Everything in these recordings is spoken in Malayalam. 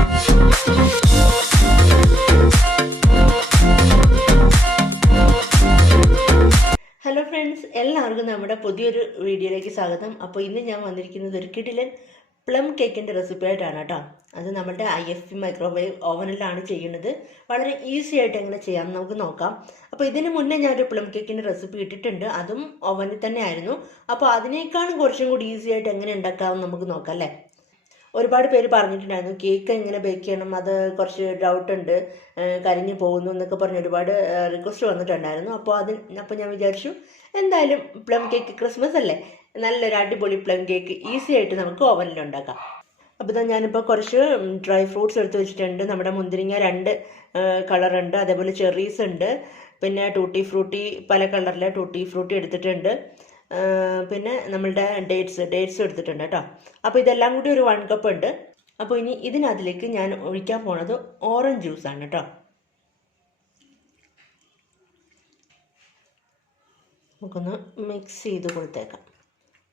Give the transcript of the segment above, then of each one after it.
ഹലോ ഫ്രണ്ട്സ്, എല്ലാവർക്കും നമ്മുടെ പുതിയൊരു വീഡിയോയിലേക്ക് സ്വാഗതം. അപ്പോൾ ഇന്ന് ഞാൻ വന്നിരിക്കുന്നത് ഒരു കിടിലൻ പ്ലം കേക്കിൻ്റെ റെസിപ്പി ആയിട്ടാണ് കേട്ടോ. അത് നമ്മുടെ IFB മൈക്രോവേവ് ഓവനിലാണ് ചെയ്യുന്നത്. വളരെ ഈസി ആയിട്ട് എങ്ങനെ ചെയ്യാമെന്ന് നമുക്ക് നോക്കാം. അപ്പോൾ ഇതിന് മുന്നേ ഞാനൊരു പ്ലം കേക്കിൻ്റെ റെസിപ്പി ഇട്ടിട്ടുണ്ട്, അതും ഓവനിൽ തന്നെ ആയിരുന്നു. അപ്പോൾ അതിനേക്കാളും കുറച്ചും കൂടി ഈസി ആയിട്ട് എങ്ങനെ ഉണ്ടാക്കാമെന്ന് നമുക്ക് നോക്കാം അല്ലേ. ഒരുപാട് പേര് പറഞ്ഞിട്ടുണ്ടായിരുന്നു കേക്ക് എങ്ങനെ ബേക്ക് ചെയ്യണം, അത് കുറച്ച് ഡൗട്ട് ഉണ്ട്, കരിഞ്ഞു പോകുന്നു എന്നൊക്കെ പറഞ്ഞ് ഒരുപാട് റിക്വസ്റ്റ് വന്നിട്ടുണ്ടായിരുന്നു. അപ്പോൾ ഞാൻ വിചാരിച്ചു എന്തായാലും പ്ലം കേക്ക് ക്രിസ്മസ് അല്ലേ, നല്ലൊരു അടിപൊളി പ്ലം കേക്ക് ഈസി ആയിട്ട് നമുക്ക് ഓവനിൽ ഉണ്ടാക്കാം. അപ്പോൾ ഇതാ ഞാനിപ്പോൾ കുറച്ച് ഡ്രൈ ഫ്രൂട്ട്സ് എടുത്ത് വെച്ചിട്ടുണ്ട്. നമ്മുടെ മുന്തിരിങ്ങ 2 കളറുണ്ട്, അതേപോലെ ചെറീസ് ഉണ്ട്, പിന്നെ ടൂട്ടി ഫ്രൂട്ടി പല കളറിലെ ടൂട്ടി ഫ്രൂട്ടി എടുത്തിട്ടുണ്ട്, പിന്നെ നമ്മളുടെ ഡേറ്റ്സ് എടുത്തിട്ടുണ്ട് കേട്ടോ. അപ്പോൾ ഇതെല്ലാം കൂടി ഒരു 1 കപ്പ് ഉണ്ട്. അപ്പോൾ ഇനി ഇതിനകത്തിലേക്ക് ഞാൻ ഒഴിക്കാൻ പോണത് ഓറഞ്ച് ജ്യൂസാണ് കേട്ടോ. നമുക്കൊന്ന് മിക്സ് ചെയ്ത് കൊടുത്തേക്കാം.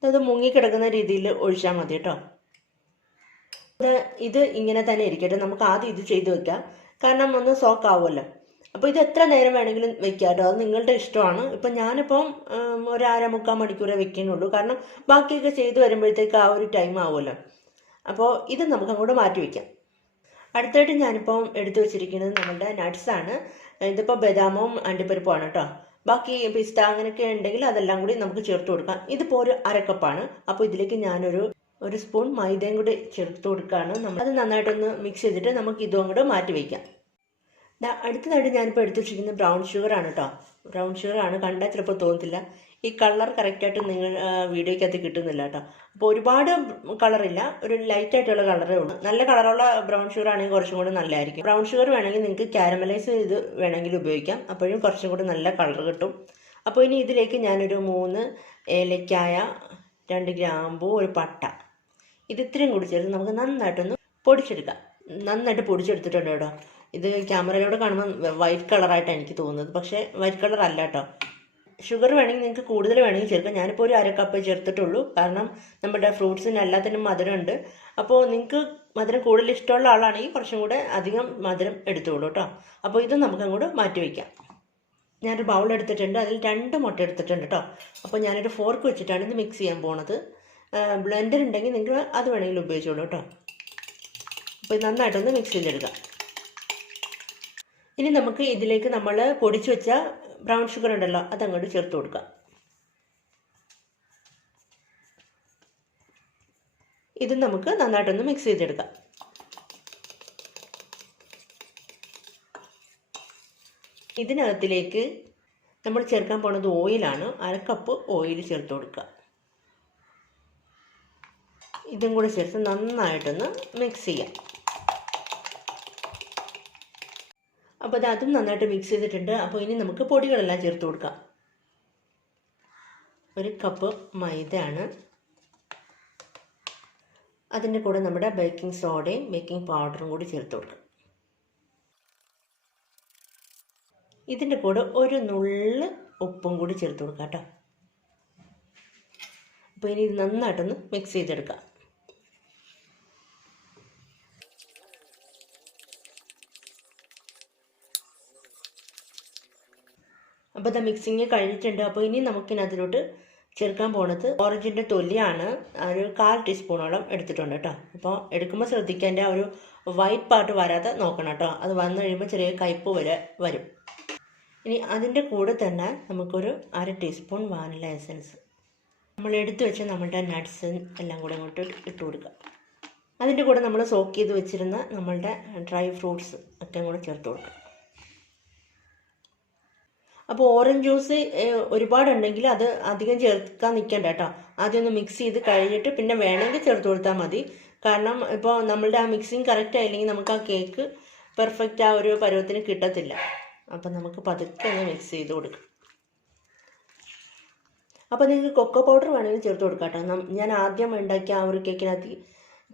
അത് മുങ്ങിക്കിടക്കുന്ന രീതിയിൽ ഒഴിച്ചാൽ മതി കേട്ടോ. ഇത് ഇങ്ങനെ തന്നെ ഇരിക്കട്ടെ, നമുക്ക് ആദ്യം ഇത് ചെയ്ത് വെക്കാം, കാരണം ഒന്ന് സോക്ക് ആവുമല്ലോ. അപ്പോൾ ഇത് എത്ര നേരം വേണമെങ്കിലും വെക്കാം കേട്ടോ, അത് നിങ്ങളുടെ ഇഷ്ടമാണ്. ഇപ്പം ഞാനിപ്പം ഒരു 1/2-3 മണിക്കൂറേ വെക്കുന്നുള്ളൂ, കാരണം ബാക്കിയൊക്കെ ചെയ്ത് വരുമ്പോഴത്തേക്ക് ആ ഒരു ടൈം ആവുമല്ലോ. അപ്പോൾ ഇത് നമുക്ക് അങ്ങോട്ട് മാറ്റി വയ്ക്കാം. അടുത്തായിട്ട് ഞാനിപ്പം എടുത്തു വെച്ചിരിക്കുന്നത് നമ്മുടെ നട്ട്സാണ്. ഇതിപ്പോൾ ബദാമും അണ്ടിപ്പരിപ്പുമാണ് കേട്ടോ. ബാക്കി പിസ്ത അങ്ങനെയൊക്കെ ഉണ്ടെങ്കിൽ അതെല്ലാം കൂടി നമുക്ക് ചേർത്ത് കൊടുക്കാം. ഇതിപ്പോൾ ഒരു 1/2 കപ്പാണ്. അപ്പോൾ ഇതിലേക്ക് ഞാനൊരു സ്പൂൺ മൈദയും കൂടി ചേർത്ത് കൊടുക്കുകയാണ്. അത് നന്നായിട്ടൊന്ന് മിക്സ് ചെയ്തിട്ട് നമുക്ക് ഇതും കൂടെ മാറ്റി വയ്ക്കാം. അടുത്തതായിട്ട് ഞാനിപ്പോൾ എടുത്തു വെച്ചിരിക്കുന്നത് ബ്രൗൺ ഷുഗറാണ് കേട്ടോ. ബ്രൗൺ ഷുഗറാണ്, കണ്ടാൽ ചിലപ്പോൾ തോന്നത്തില്ല, ഈ കളർ കറക്റ്റായിട്ട് നിങ്ങൾ വീഡിയോയ്ക്കകത്ത് കിട്ടുന്നില്ല കേട്ടോ. അപ്പോൾ ഒരുപാട് കളറില്ല, ഒരു ലൈറ്റായിട്ടുള്ള കളറേ ഉള്ളൂ. നല്ല കളറുള്ള ബ്രൗൺ ഷുഗർ ആണെങ്കിൽ കുറച്ചും കൂടി നല്ലതായിരിക്കും. ബ്രൗൺ ഷുഗർ വേണമെങ്കിൽ നിങ്ങൾക്ക് കാരമലൈസ് ചെയ്ത് വേണമെങ്കിൽ ഉപയോഗിക്കാം, അപ്പോഴും കുറച്ചും കൂടി നല്ല കളർ കിട്ടും. അപ്പോൾ ഇനി ഇതിലേക്ക് ഞാനൊരു 3 ഏലക്കായ, 2 ഗ്രാമ്പൂ, ഒരു പട്ട, ഇത് ഇത്രയും കൂടി ചേർത്ത് നമുക്ക് നന്നായിട്ടൊന്ന് പൊടിച്ചെടുക്കാം. നന്നായിട്ട് പൊടിച്ചെടുത്തിട്ടുണ്ട് കേട്ടോ. ഇത് ക്യാമറയിലൂടെ കാണുമ്പോൾ വൈറ്റ് കളറായിട്ടാണ് എനിക്ക് തോന്നുന്നത്, പക്ഷേ വൈറ്റ് കളർ അല്ല കേട്ടോ. ഷുഗർ വേണമെങ്കിൽ നിങ്ങൾക്ക് കൂടുതൽ വേണമെങ്കിൽ ചേർക്കാം. ഞാനിപ്പോൾ ഒരു 1/2 കപ്പ് ചേർത്തിട്ടുള്ളൂ, കാരണം നമ്മുടെ ഫ്രൂട്ട്സിന് എല്ലാത്തിനും മധുരമുണ്ട്. അപ്പോൾ നിങ്ങൾക്ക് മധുരം കൂടുതൽ ഇഷ്ടമുള്ള ആളാണെങ്കിൽ കുറച്ചും കൂടെ അധികം മധുരം എടുത്തോളൂ കേട്ടോ. അപ്പോൾ ഇത് നമുക്ക് അങ്ങോട്ട് മാറ്റി വയ്ക്കാം. ഞാനൊരു ബൗൾ എടുത്തിട്ടുണ്ട്, അതിൽ 2 മുട്ട എടുത്തിട്ടുണ്ട് കേട്ടോ. അപ്പോൾ ഞാനൊരു ഫോർക്ക് വെച്ചിട്ടാണ് ഇത് മിക്സ് ചെയ്യാൻ പോണത്. ബ്ലെൻഡർ ഉണ്ടെങ്കിൽ നിങ്ങൾക്ക് അത് വേണമെങ്കിൽ ഉപയോഗിച്ചോളൂ കേട്ടോ. അപ്പോൾ നന്നായിട്ടൊന്ന് മിക്സ് ചെയ്തെടുക്കാം. ഇനി നമുക്ക് ഇതിലേക്ക് നമ്മൾ പൊടിച്ചു വെച്ച ബ്രൗൺ ഷുഗർ ഉണ്ടല്ലോ, അതങ്ങോട്ട് ചേർത്ത് കൊടുക്കാം. ഇത് നമുക്ക് നന്നായിട്ടൊന്ന് മിക്സ് ചെയ്തെടുക്കാം. ഇതിനകത്തിലേക്ക് നമ്മൾ ചേർക്കാൻ പോണത് ഓയിലാണ്. 1/2 കപ്പ് ഓയിൽ ചേർത്ത് കൊടുക്കുക. ഇതും കൂടി ചേർത്ത് നന്നായിട്ടൊന്ന് മിക്സ് ചെയ്യാം. അപ്പോൾ അതും നന്നായിട്ട് മിക്സ് ചെയ്തിട്ടുണ്ട്. അപ്പോൾ ഇനി നമുക്ക് പൊടികളെല്ലാം ചേർത്ത് കൊടുക്കാം. 1 കപ്പ് മൈദയാണ്, അതിൻ്റെ കൂടെ നമ്മുടെ ബേക്കിംഗ് സോഡയും ബേക്കിംഗ് പൗഡറും കൂടി ചേർത്ത് കൊടുക്കാം. ഇതിൻ്റെ കൂടെ ഒരു നുള്ള് ഉപ്പും കൂടി ചേർത്ത് കൊടുക്കാം കേട്ടോ. അപ്പോൾ ഇനി ഇത് നന്നായിട്ടൊന്ന് മിക്സ് ചെയ്തെടുക്കാം. അപ്പോൾ ഇത് മിക്സിങ് കഴിഞ്ഞിട്ടുണ്ട്. അപ്പോൾ ഇനി നമുക്കിനകത്തിലോട്ട് ചേർക്കാൻ പോണത് ഓറഞ്ചിൻ്റെ തൊലിയാണ്. ഒരു 1/4 ടീസ്പൂണോളം എടുത്തിട്ടുണ്ട് കേട്ടോ. അപ്പോൾ എടുക്കുമ്പോൾ ശ്രദ്ധിക്കാൻ ആ ഒരു വൈറ്റ് പാർട്ട് വരാതെ നോക്കണം കേട്ടോ. അത് വന്നു കഴിയുമ്പോൾ ചെറിയ കയ്പ്പ് വരും. ഇനി അതിൻ്റെ കൂടെ തന്നെ നമുക്കൊരു 1/2 ടീസ്പൂൺ വാനില എസൻസ്, നമ്മൾ എടുത്തു വെച്ച നമ്മളുടെ നട്ട്സ് എല്ലാം കൂടെ അങ്ങോട്ട് ഇട്ട് കൊടുക്കുക. അതിൻ്റെ കൂടെ നമ്മൾ സോക്ക് ചെയ്ത് വെച്ചിരുന്ന നമ്മളുടെ ഡ്രൈ ഫ്രൂട്ട്സ് ഒക്കെ കൂടെ ചേർത്ത് കൊടുക്കുക. അപ്പോൾ ഓറഞ്ച് ജ്യൂസ് ഒരുപാടുണ്ടെങ്കിൽ അത് അധികം ചേർക്കാൻ നിൽക്കണ്ട കേട്ടോ. ആദ്യം ഒന്ന് മിക്സ് ചെയ്ത് കഴിഞ്ഞിട്ട് പിന്നെ വേണമെങ്കിൽ ചേർത്ത് കൊടുത്താൽ മതി. കാരണം ഇപ്പോൾ നമ്മളുടെ ആ മിക്സിങ് കറക്റ്റ് ആയില്ലെങ്കിൽ നമുക്ക് ആ കേക്ക് പെർഫെക്റ്റ് ആ ഒരു പരുവത്തിന് കിട്ടത്തില്ല. അപ്പം നമുക്ക് പതുക്കെ ഒന്ന് മിക്സ് ചെയ്ത് കൊടുക്കാം. അപ്പോൾ നിങ്ങൾക്ക് കൊക്കോ പൗഡർ വേണമെങ്കിൽ ചേർത്ത് കൊടുക്കാം കേട്ടോ. ഞാൻ ആദ്യം ഉണ്ടാക്കിയ ആ ഒരു കേക്കിനകത്ത്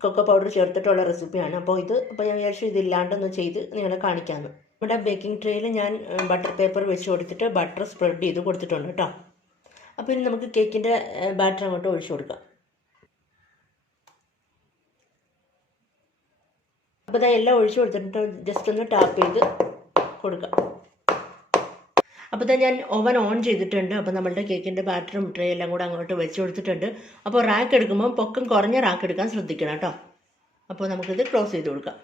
കൊക്കോ പൗഡർ ചേർത്തിട്ടുള്ള റെസിപ്പിയാണ്. അപ്പോൾ ഞാൻ വിചാരിച്ചു ഇതില്ലാണ്ടൊന്ന് ചെയ്ത് നിങ്ങളെ കാണിക്കാമെന്ന്. നമ്മുടെ ബേക്കിംഗ് ട്രേയിൽ ഞാൻ ബട്ടർ പേപ്പർ വെച്ച് കൊടുത്തിട്ട് ബട്ടർ സ്പ്രെഡ് ചെയ്ത് കൊടുത്തിട്ടുണ്ട് കേട്ടോ. അപ്പോൾ ഇനി നമുക്ക് കേക്കിൻ്റെ ബാറ്റർ അങ്ങോട്ട് ഒഴിച്ചു കൊടുക്കാം. അപ്പോൾ ഇതാ എല്ലാം ഒഴിച്ചു കൊടുത്തിട്ട് ജസ്റ്റ് ഒന്ന് ടാപ്പ് ചെയ്ത് കൊടുക്കാം. അപ്പോൾ ഇതാ ഞാൻ ഓവൻ ഓൺ ചെയ്തിട്ടുണ്ട്. അപ്പോൾ നമ്മളുടെ കേക്കിൻ്റെ ബാറ്ററും ട്രേ എല്ലാം കൂടെ അങ്ങോട്ട് വെച്ച് കൊടുത്തിട്ടുണ്ട്. അപ്പോൾ റാക്ക് എടുക്കുമ്പോൾ പൊക്കം കുറഞ്ഞ റാക്ക് എടുക്കാൻ ശ്രദ്ധിക്കണം കേട്ടോ. അപ്പോൾ നമുക്കിത് ക്ലോസ് ചെയ്ത് കൊടുക്കാം.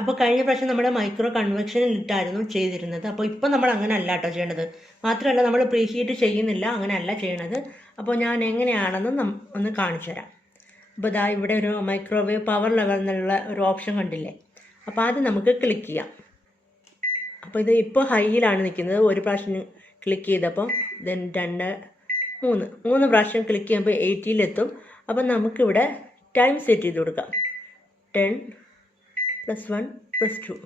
അപ്പോൾ കഴിഞ്ഞ പ്രാവശ്യം നമ്മുടെ മൈക്രോ കൺവെക്ഷനിൽ ഇട്ടായിരുന്നു ചെയ്തിരുന്നത്. അപ്പോൾ ഇപ്പം നമ്മൾ അങ്ങനെ അല്ല കേട്ടോ ചെയ്യണത്. മാത്രമല്ല നമ്മൾ പ്രീഹീറ്റ് ചെയ്യുന്നില്ല, അങ്ങനെ അല്ല ചെയ്യണത്. അപ്പോൾ ഞാൻ എങ്ങനെയാണെന്ന് ഒന്ന് കാണിച്ചു തരാം. അപ്പോൾ ഇതാ ഇവിടെ ഒരു മൈക്രോവേവ് പവർ ലെവൽ എന്നുള്ള ഒരു ഓപ്ഷൻ കണ്ടില്ലേ? അപ്പോൾ അത് നമുക്ക് ക്ലിക്ക് ചെയ്യാം. അപ്പോൾ ഇത് ഇപ്പോൾ ഹൈയിലാണ് നിൽക്കുന്നത്. ഒരു പ്രാവശ്യം ക്ലിക്ക് ചെയ്തപ്പോൾ ദെൻ 2, 3 പ്രാവശ്യം ക്ലിക്ക് ചെയ്യുമ്പോൾ 80-ലെത്തും. അപ്പം നമുക്കിവിടെ ടൈം സെറ്റ് ചെയ്ത് കൊടുക്കാം. 10 + 1 + 2.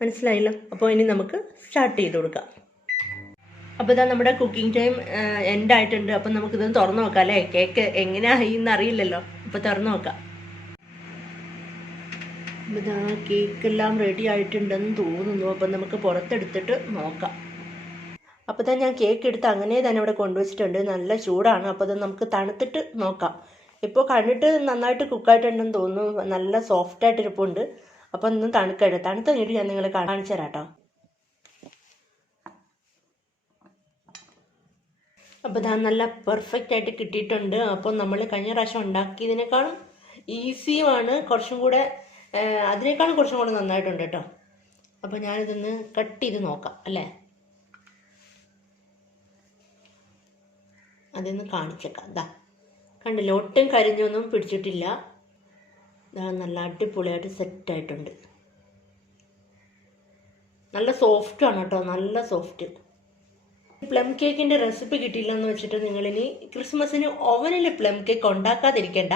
മനസ്സിലായല്ലോ? അപ്പോൾ ഇനി നമുക്ക് സ്റ്റാർട്ട് ചെയ്ത് കൊടുക്കാം. അപ്പോൾ ഇതാ നമ്മുടെ കുക്കിംഗ് ടൈം എൻഡ് ആയിട്ടുണ്ട്. അപ്പം നമുക്കിതൊന്ന് തുറന്നു നോക്കാം അല്ലേ? കേക്ക് എങ്ങനെയായി എന്നറിയില്ലല്ലോ. അപ്പോൾ തുറന്നു നോക്കാം. അപ്പോൾ ഇതാ കേക്കെല്ലാം റെഡി ആയിട്ടുണ്ടെന്ന് തോന്നുന്നു. അപ്പം നമുക്ക് പുറത്തെടുത്തിട്ട് നോക്കാം. അപ്പോൾ തന്നെ ഞാൻ കേക്ക് എടുത്ത് അങ്ങനെ തന്നെ ഇവിടെ കൊണ്ടുവച്ചിട്ടുണ്ട്. നല്ല ചൂടാണ്. അപ്പോൾ അത് നമുക്ക് തണുത്തിട്ട് നോക്കാം. ഇപ്പോൾ കണ്ടിട്ട് നന്നായിട്ട് കുക്കായിട്ടുണ്ടെന്ന് തോന്നുന്നു. നല്ല സോഫ്റ്റായിട്ട് ഇരിപ്പുണ്ട്. അപ്പോൾ ഒന്ന് തണുക്കട്ടെ. തണുത്ത് കഴിഞ്ഞിട്ട് ഞാൻ നിങ്ങളെ കാണിച്ചു തരാം കേട്ടോ. അപ്പോൾ ഇതാ നല്ല പെർഫെക്റ്റ് ആയിട്ട് കിട്ടിയിട്ടുണ്ട്. അപ്പോൾ നമ്മൾ കഴിഞ്ഞ പ്രാവശ്യം ഉണ്ടാക്കിയതിനേക്കാളും ഈസിയുമാണ്. അതിനേക്കാളും കുറച്ചും കൂടെ നന്നായിട്ടുണ്ട് കേട്ടോ. അപ്പോൾ ഞാനിതൊന്ന് കട്ട് ചെയ്ത് നോക്കാം അല്ലേ? അതൊന്ന് കാണിച്ചേക്കാം. ഇതാ കണ്ടില്ല, ഒട്ടും കരിഞ്ഞൊന്നും പിടിച്ചിട്ടില്ല. ഇതാ നല്ല അടിപൊളിയായിട്ട് സെറ്റായിട്ടുണ്ട്. നല്ല സോഫ്റ്റാണ് കേട്ടോ, നല്ല സോഫ്റ്റ്. പ്ലം കേക്കിൻ്റെ റെസിപ്പി കിട്ടിയില്ലെന്ന് വെച്ചിട്ട് നിങ്ങളിനി ക്രിസ്മസിന് ഓവനിൽ പ്ലം കേക്ക് ഉണ്ടാക്കാതിരിക്കേണ്ട.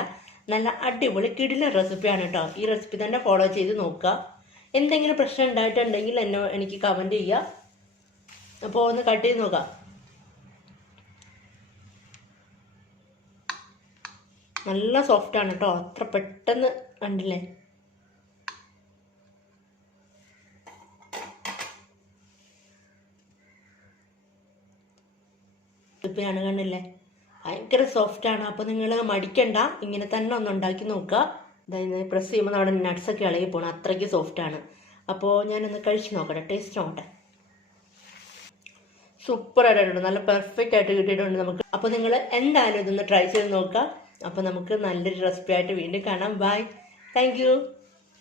നല്ല അടിപൊളി കിടിലൻ റെസിപ്പിയാണ് കേട്ടോ. ഈ റെസിപ്പി തന്നെ ഫോളോ ചെയ്ത് നോക്കുക. എന്തെങ്കിലും പ്രശ്നം ഉണ്ടായിട്ടുണ്ടെങ്കിൽ എനിക്ക് കമൻറ്റ് ചെയ്യുക. അപ്പോൾ ഒന്ന് കട്ട് ചെയ്ത് നോക്കാം. നല്ല സോഫ്റ്റാണ് കേട്ടോ, അത്ര പെട്ടെന്ന് കണ്ടില്ലേ? റെസിപ്പിയാണ് കണ്ടില്ലേ? ഭയങ്കര സോഫ്റ്റാണ്. അപ്പോൾ നിങ്ങൾ മടിക്കണ്ട, ഇങ്ങനെ തന്നെ ഒന്ന് ഉണ്ടാക്കി നോക്കുക. അതായത് പ്രസ് ചെയ്യുമ്പോൾ നമ്മുടെ നട്ട്സൊക്കെ ഇളകി പോകണം, അത്രയ്ക്ക് സോഫ്റ്റാണ്. അപ്പോൾ ഞാനൊന്ന് കഴിച്ച് നോക്കട്ടെ, ടേസ്റ്റ് നോക്കട്ടെ. സൂപ്പർ ആയിട്ടുണ്ട്, നല്ല പെർഫെക്റ്റ് ആയിട്ട് കിട്ടിയിട്ടുണ്ട് നമുക്ക്. അപ്പോൾ നിങ്ങൾ എന്തായാലും ഇതൊന്ന് ട്രൈ ചെയ്ത് നോക്കുക. അപ്പോൾ നമുക്ക് നല്ലൊരു റെസിപ്പി ആയിട്ട് വീണ്ടും കാണാം. Bye, thank U.